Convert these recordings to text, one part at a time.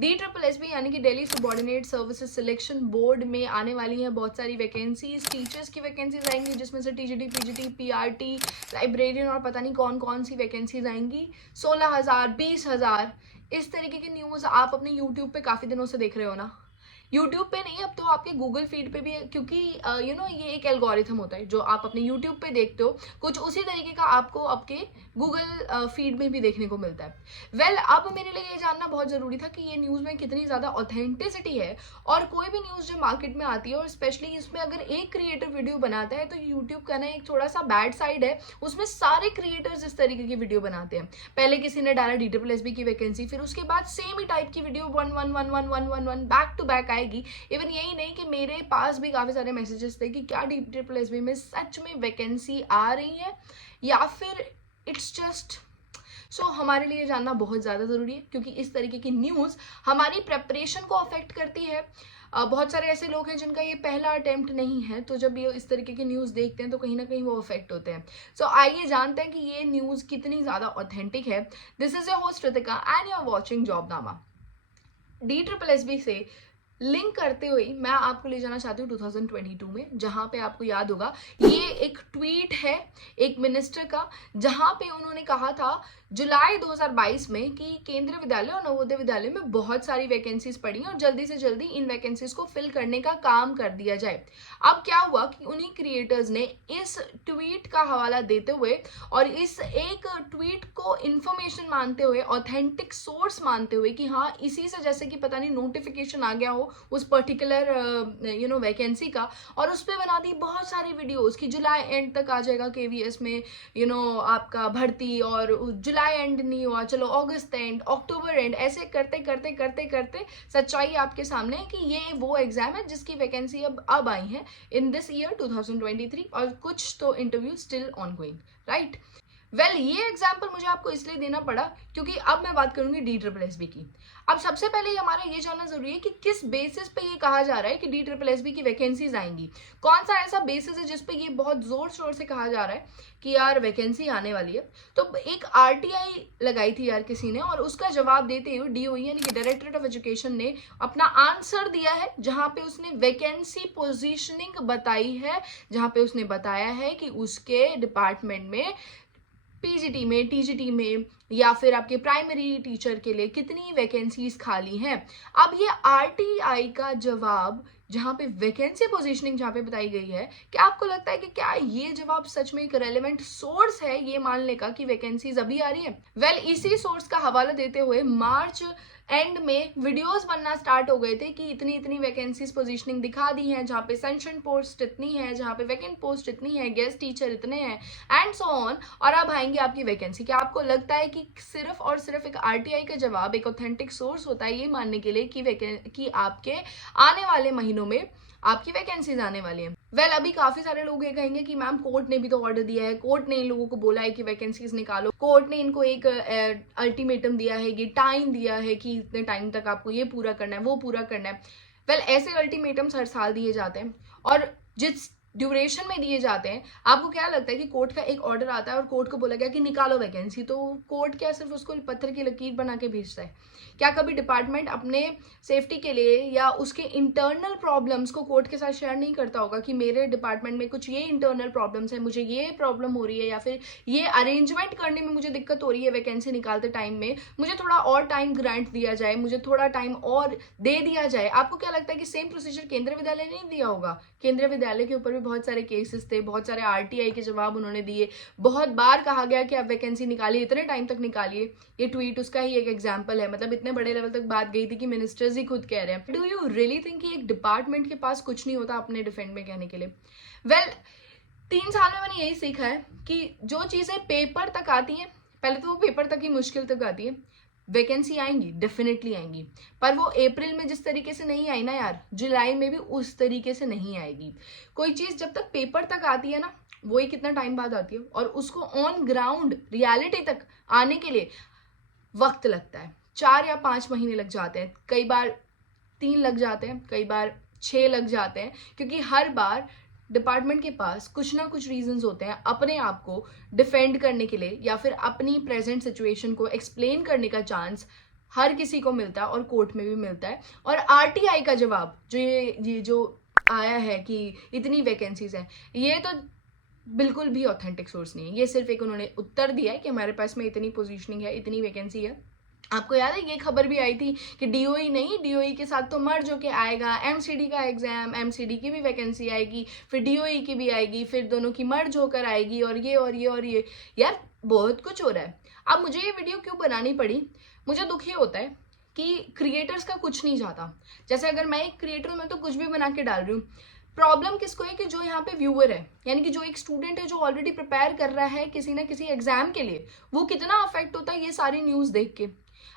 DSSB यानी कि Delhi subordinate services selection board में आने वाली हैं बहुत सारी वैकेंसीज। टीचर्स की वैकेंसीज आएंगी जिसमें से TGT, PGT, PRT, लाइब्रेरियन और पता नहीं कौन कौन सी वैकेंसीज आएंगी। 16,000, 20,000 इस तरीके की न्यूज़ आप अपने यूट्यूब पे काफ़ी दिनों से देख रहे हो ना। यूट्यूब पे नहीं, अब तो आपके गूगल फीड पे भी है, क्योंकि ये एक एल्गोरिथम होता है जो आप अपने यूट्यूब पे देखते हो, कुछ उसी तरीके का आपको आपके गूगल फीड में भी देखने को मिलता है। अब मेरे लिए ये जानना बहुत ज़रूरी था कि ये न्यूज़ में कितनी ज़्यादा ऑथेंटिसिटी है, और कोई भी न्यूज़ जो मार्केट में आती है और स्पेशली इसमें अगर एक क्रिएटर वीडियो बनाता है, तो यूट्यूब का ना एक थोड़ा सा बैड साइड है, उसमें सारे क्रिएटर्स इस तरीके की वीडियो बनाते हैं। पहले किसी ने डाला DSSB की वैकेंसी, फिर उसके बाद सेम ही टाइप की वीडियो 1 बैक टू बैक आएगी। इवन यही नहीं कि मेरे पास भी काफ़ी सारे मैसेजेस थे कि क्या DSSB में सच में वैकेंसी आ रही है या फिर इट्स जस्ट हमारे लिए जानना बहुत ज़्यादा ज़रूरी है, क्योंकि इस तरीके की न्यूज़ हमारी प्रेपरेशन को अफेक्ट करती है। बहुत सारे ऐसे लोग हैं जिनका ये पहला अटेम्प्ट नहीं है, तो जब ये इस तरीके की न्यूज़ देखते हैं तो कहीं ना कहीं वो अफेक्ट होते हैं। आइए जानते हैं कि ये न्यूज़ कितनी ज़्यादा ऑथेंटिक है। This is your host Ritika and you are watching Jobnama. DSSB से लिंक करते हुए मैं आपको ले जाना चाहती हूँ 2022 में, जहाँ पे आपको याद होगा ये एक ट्वीट है एक मिनिस्टर का, जहाँ पे उन्होंने कहा था जुलाई 2022 में कि केंद्रीय विद्यालय और नवोदय विद्यालय में बहुत सारी वैकेंसीज पड़ी हैं और जल्दी से जल्दी इन वैकेंसीज को फिल करने का काम कर दिया जाए। अब क्या हुआ कि उन्हीं क्रिएटर्स ने इस ट्वीट का हवाला देते हुए और इस एक ट्वीट को इंफॉर्मेशन मानते हुए, ऑथेंटिक सोर्स मानते हुए कि हाँ इसी से जैसे कि पता नहीं नोटिफिकेशन आ गया हो उस पर्टिकुलर वैकेंसी का, और उस पर बना दी बहुत सारी वीडियोस कि जुलाई एंड तक आ जाएगा KVS में आपका भर्ती, और जुलाई एंड नहीं हुआ, चलो अगस्त एंड, अक्टूबर एंड, ऐसे करते करते करते करते सच्चाई आपके सामने है कि ये वो एग्जाम है जिसकी वैकेंसी अब आई है इन दिस ईयर 2023, और कुछ तो इंटरव्यू स्टिल ऑनगोइंग, राइट। ये एग्जाम्पल मुझे आपको इसलिए देना पड़ा क्योंकि अब मैं बात करूंगी DSSB की। अब सबसे पहले हमारा ये जानना जरूरी है कि किस बेसिस पे ये कहा जा रहा है कि DSSB की वैकेंसीज आएंगी। कौन सा ऐसा बेसिस है जिसपे ये बहुत जोर शोर से कहा जा रहा है कि यार वैकेंसी आने वाली है। तो एक RTI लगाई थी यार किसी ने, और उसका जवाब देते हुए DOE यानी कि डायरेक्टरेट ऑफ एजुकेशन ने अपना आंसर दिया है, जहां पे उसने वैकेंसी पोजिशनिंग बताई है, जहां पे उसने बताया है कि उसके डिपार्टमेंट में PGT में, TGT में या फिर आपके प्राइमरी टीचर के लिए कितनी वैकेंसीज खाली हैं। अब ये RTI का जवाब जहाँ पे वैकेंसी पोजीशनिंग जहाँ पे बताई गई है, क्या आपको लगता है कि क्या ये जवाब सच में एक रेलेवेंट सोर्स है ये मानने का कि वैकेंसीज अभी आ रही है? इसी सोर्स का हवाला देते हुए मार्च एंड में वीडियोस बनना स्टार्ट हो गए थे कि इतनी इतनी वैकेंसीज पोजीशनिंग दिखा दी हैं, जहाँ पे सेंशन पोस्ट इतनी है, जहाँ पे वैकेंट पोस्ट इतनी है, गेस्ट टीचर इतने हैं एंड सो ऑन, और अब आएंगे आपकी वैकेंसी। क्या आपको लगता है कि सिर्फ और सिर्फ एक RTI का जवाब एक ऑथेंटिक सोर्स होता है ये मानने के लिए कि आपके आने वाले महीनों में आपकी वैकेंसीज आने वाली हैं? अभी काफी सारे लोग ये कहेंगे कि मैम कोर्ट ने भी तो ऑर्डर दिया है, कोर्ट ने इन लोगों को बोला है कि वैकेंसीज निकालो, कोर्ट ने इनको एक अल्टीमेटम दिया है, ये टाइम दिया है कि इतने टाइम तक आपको ये पूरा करना है, वो पूरा करना है। ऐसे अल्टीमेटम्स हर साल दिए जाते हैं और जिस ड्यूरेशन में दिए जाते हैं, आपको क्या लगता है कि कोर्ट का एक ऑर्डर आता है और कोर्ट को बोला गया कि निकालो वैकेंसी, तो कोर्ट क्या सिर्फ उसको पत्थर की लकीर बना के भेजता है? क्या कभी डिपार्टमेंट अपने सेफ्टी के लिए या उसके इंटरनल प्रॉब्लम्स को कोर्ट के साथ शेयर नहीं करता होगा कि मेरे डिपार्टमेंट में कुछ ये इंटरनल प्रॉब्लम्स है, मुझे ये प्रॉब्लम हो रही है, या फिर ये अरेंजमेंट करने में मुझे दिक्कत हो रही है वैकेंसी निकालते टाइम में, मुझे थोड़ा और टाइम ग्रांट दिया जाए, मुझे थोड़ा टाइम और दे दिया जाए? आपको क्या लगता है कि सेम प्रोसीजर केंद्रीय विद्यालय ने नहीं दिया होगा? केंद्रीय विद्यालय के ऊपर भी बहुत सारे केसेस थे, बहुत सारे RTI के जवाब उन्होंने दिए, बहुत बार कहा गया कि आप वैकेंसी निकालिए, इतने टाइम तक निकालिए। ये ट्वीट उसका ही एक एग्जांपल है, मतलब इतने बड़े लेवल तक बात गई थी कि मिनिस्टर्स ही खुद कह रहे हैं। डू यू रियली थिंक कि एक डिपार्टमेंट के पास कुछ नहीं होता अपने डिफेंड में कहने के लिए? 3 साल में मैंने यही सीखा है कि जो चीजें पेपर तक आती हैं, पहले तो वो पेपर तक ही मुश्किल तक आती है। वैकेंसी आएंगी, डेफिनेटली आएंगी, पर वो अप्रैल में जिस तरीके से नहीं आई ना यार, जुलाई में भी उस तरीके से नहीं आएगी। कोई चीज जब तक पेपर तक आती है ना, वो ही कितना टाइम बाद आती है, और उसको ऑन ग्राउंड रियलिटी तक आने के लिए वक्त लगता है। 4 या 5 महीने लग जाते हैं, कई बार 3 लग जाते हैं, कई बार 6 लग जाते हैं, क्योंकि हर बार डिपार्टमेंट के पास कुछ ना कुछ रीजंस होते हैं अपने आप को डिफेंड करने के लिए या फिर अपनी प्रेजेंट सिचुएशन को एक्सप्लेन करने का चांस हर किसी को मिलता है और कोर्ट में भी मिलता है। और आरटीआई का जवाब जो ये जो आया है कि इतनी वैकेंसीज हैं, ये तो बिल्कुल भी ऑथेंटिक सोर्स नहीं है। ये सिर्फ एक उन्होंने उत्तर दिया है कि हमारे पास में इतनी पोजीशनिंग है, इतनी वैकेंसी है। आपको याद है ये खबर भी आई थी कि डीओई नहीं, डीओई के साथ तो मर्ज होके आएगा एमसीडी का एग्जाम, एमसीडी की भी वैकेंसी आएगी, फिर डीओई की भी आएगी, फिर दोनों की मर्ज होकर आएगी, और ये और ये और ये। यार बहुत कुछ हो रहा है। अब मुझे ये वीडियो क्यों बनानी पड़ी, मुझे दुख ये होता है कि क्रिएटर्स का कुछ नहीं जाता। जैसे अगर मैं एक क्रिएटर हूँ, मैं तो कुछ भी बना के डाल रही हूँ। प्रॉब्लम किसको है कि जो यहाँ पे व्यूअर है, यानी कि जो एक स्टूडेंट है जो ऑलरेडी प्रिपेयर कर रहा है किसी ना किसी एग्जाम के लिए, वो कितना अफेक्ट होता है ये सारी न्यूज़ देख के।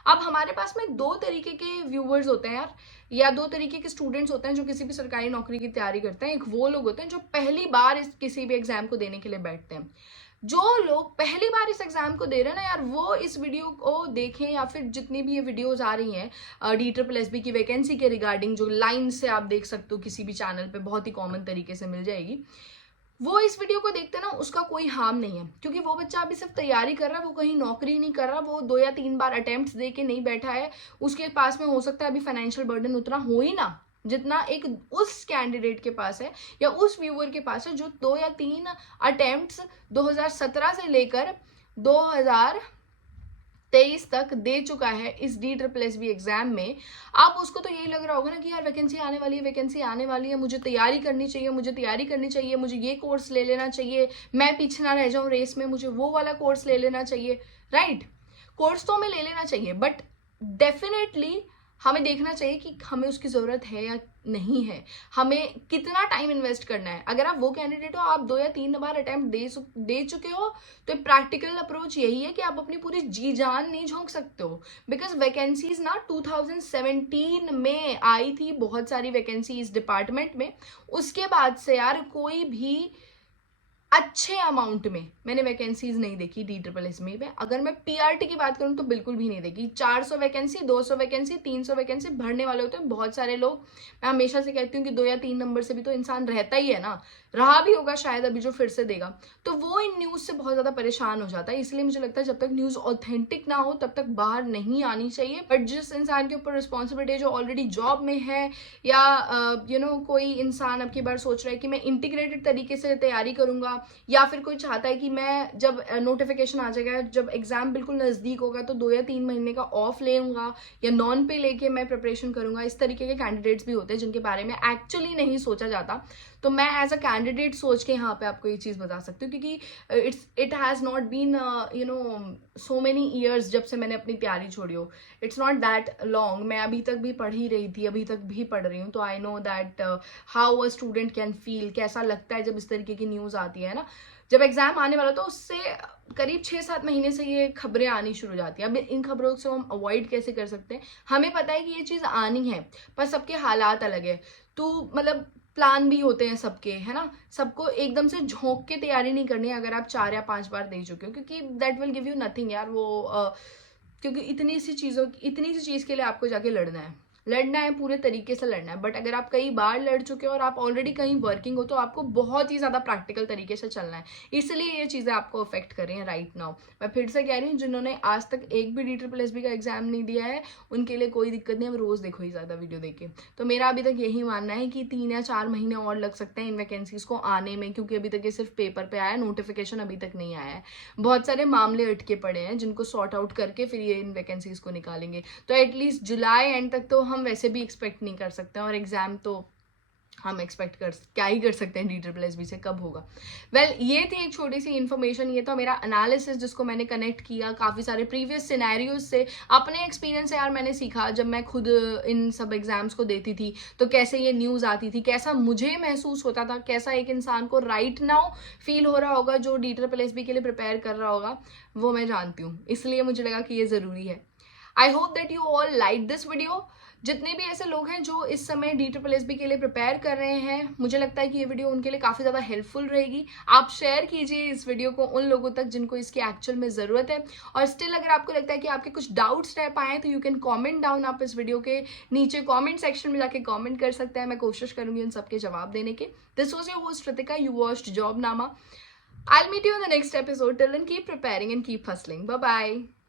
अब हमारे पास में दो तरीके के व्यूअर्स होते हैं यार, या दो तरीके के स्टूडेंट्स होते हैं जो किसी भी सरकारी नौकरी की तैयारी करते हैं। एक वो लोग होते हैं जो पहली बार किसी भी एग्जाम को देने के लिए बैठते हैं। जो लोग पहली बार इस एग्जाम को दे रहे हैं ना यार, वो इस वीडियो को देखें, या फिर जितनी भी ये वीडियोस आ रही हैं DSSB की वैकेंसी के रिगार्डिंग, जो लाइन से आप देख सकते हो किसी भी चैनल पे बहुत ही कॉमन तरीके से मिल जाएगी, वो इस वीडियो को देखते हैं ना, उसका कोई हार्म नहीं है। क्योंकि वो बच्चा अभी सिर्फ तैयारी कर रहा है, वो कहीं नौकरी नहीं कर रहा, वो 2 या 3 बार अटेम्प्ट्स दे के नहीं बैठा है। उसके पास में हो सकता है अभी फाइनेंशियल बर्डन उतना हो ही ना जितना एक उस कैंडिडेट के पास है या उस व्यूअर के पास है जो 2 या 3 अटेम्प्ट्स 2017 से लेकर 2023 तक दे चुका है इस DSSB एग्जाम में। अब उसको तो यही लग रहा होगा ना कि यार वैकेंसी आने वाली है, वैकेंसी आने वाली है, मुझे तैयारी करनी चाहिए, मुझे तैयारी करनी चाहिए, मुझे ये कोर्स ले लेना चाहिए, मैं पीछे ना रह जाऊं रेस में, मुझे वो वाला कोर्स ले लेना चाहिए। राइट, कोर्स तो हमें ले लेना चाहिए, बट डेफिनेटली हमें देखना चाहिए कि हमें उसकी ज़रूरत है या नहीं है, हमें कितना टाइम इन्वेस्ट करना है। अगर आप वो कैंडिडेट हो, आप 2 या 3 बार अटेम्प्ट दे चुके हो, तो प्रैक्टिकल अप्रोच यही है कि आप अपनी पूरी जी जान नहीं झोंक सकते हो। बिकॉज वैकेंसीज ना 2017 में आई थी, बहुत सारी वैकेंसी इस डिपार्टमेंट में। उसके बाद से यार कोई भी अच्छे अमाउंट में मैंने वैकेंसीज नहीं देखी DSSB में। अगर मैं PRT की बात करूं तो बिल्कुल भी नहीं देखी। 400 वैकेंसी, 200 वैकेंसी, 300 वैकेंसी भरने वाले होते हैं बहुत सारे लोग। मैं हमेशा से कहती हूँ कि 2 या 3 नंबर से भी तो इंसान रहता ही है ना, रहा भी होगा शायद अभी जो फिर से देगा। तो वो इन न्यूज़ से बहुत ज़्यादा परेशान हो जाता है। इसलिए मुझे लगता है जब तक न्यूज़ ऑथेंटिक ना हो तब तक बाहर नहीं आनी चाहिए। बट जिस इंसान के ऊपर रिस्पॉन्सिबिलिटी जो ऑलरेडी जॉब में है, या कोई इंसान अब की बार सोच रहा है कि मैं इंटीग्रेटेड तरीके से तैयारी करूंगा, या फिर कोई चाहता है कि मैं जब नोटिफिकेशन आ जाएगा, जब एग्जाम बिल्कुल नज़दीक होगा तो 2 या 3 महीने का ऑफ लेऊंगा या नॉन पे लेके मैं प्रिपरेशन करूंगा। इस तरीके के कैंडिडेट्स भी होते हैं जिनके बारे में एक्चुअली नहीं सोचा जाता। तो मैं एज अ कैंडिडेट सोच के यहाँ पे आपको ये चीज़ बता सकती हूँ, क्योंकि it has not been so many years जब से मैंने अपनी तैयारी छोड़ी हो। It's not that long. मैं अभी तक भी पढ़ ही रही थी, अभी तक भी पढ़ रही हूँ। तो I know that how a student can feel, कैसा लगता है जब इस तरीके की न्यूज़ आती है ना। जब एग्जाम आने वाला तो उससे करीब 6-7 महीने से ये खबरें आनी शुरू हो जाती है। अब इन खबरों से हम अवॉइड कैसे कर सकते हैं? हमें पता है कि ये चीज़ आनी है, पर सबके हालात अलग है। तो मतलब प्लान भी होते हैं सबके, है ना। सबको एकदम से झोंक के तैयारी नहीं करनी है अगर आप 4 या 5 बार दे चुके हो, क्योंकि that will give you nothing यार। क्योंकि इतनी सी चीज़ के लिए आपको जाके लड़ना है, पूरे तरीके से लड़ना है। बट अगर आप कई बार लड़ चुके हो और आप ऑलरेडी कहीं वर्किंग हो, तो आपको बहुत ही ज़्यादा प्रैक्टिकल तरीके से चलना है। इसलिए ये चीज़ें आपको अफेक्ट कर रही हैं राइट नाउ। मैं फिर से कह रही हूँ, जिन्होंने आज तक एक भी DSSB का एग्जाम नहीं दिया है उनके लिए कोई दिक्कत नहीं है, रोज़ देखो ही ज़्यादा वीडियो देखे। तो मेरा अभी तक यही मानना है कि 3 या 4 महीने और लग सकते हैं इन वैकेंसीज़ को आने में, क्योंकि अभी तक ये सिर्फ पेपर पे आया, नोटिफिकेशन अभी तक नहीं आया है। बहुत सारे मामले अटके पड़े हैं जिनको सॉर्ट आउट करके फिर ये इन वैकेंसीज़ को निकालेंगे। तो एटलीस्ट जुलाई एंड तक तो हम वैसे भी एक्सपेक्ट नहीं कर सकते हैं, और एग्जाम तो हम क्या ही कर सकते हैं DSSB से, कब होगा। ये थी एक छोटी सी इन्फॉर्मेशन, ये तो मेरा एनालिसिस जिसको मैंने कनेक्ट किया काफ़ी सारे प्रीवियस सिनेरियोज से। अपने एक्सपीरियंस से यार मैंने सीखा, जब मैं खुद इन सब एग्जाम्स को देती थी तो कैसे ये न्यूज़ आती थी, कैसा मुझे महसूस होता था, कैसा एक इंसान को राइट नाउ फील हो रहा होगा जो DSSB के लिए प्रिपेयर कर रहा होगा, वो मैं जानती हूँ। इसलिए मुझे लगा कि ये ज़रूरी है। I hope that you all like this video. जितने भी ऐसे लोग हैं जो इस समय DSSB के लिए प्रिपेयर कर रहे हैं, मुझे लगता है कि ये वीडियो उनके लिए काफ़ी ज़्यादा हेल्पफुल रहेगी। आप शेयर कीजिए इस वीडियो को उन लोगों तक जिनको इसकी एक्चुअल में ज़रूरत है। और स्टिल अगर आपको लगता है कि आपके कुछ डाउट्स रह पाए तो यू कैन कॉमेंट डाउन। आप इस वीडियो के नीचे कॉमेंट सेक्शन में जाके कॉमेंट कर सकते हैं। मैं कोशिश करूँगी उन सबके जवाब देने के। This was your host Ritika. You watched Jobnama. I'll meet you in the next episode. Till then, keep preparing and keep hustling. Bye-bye.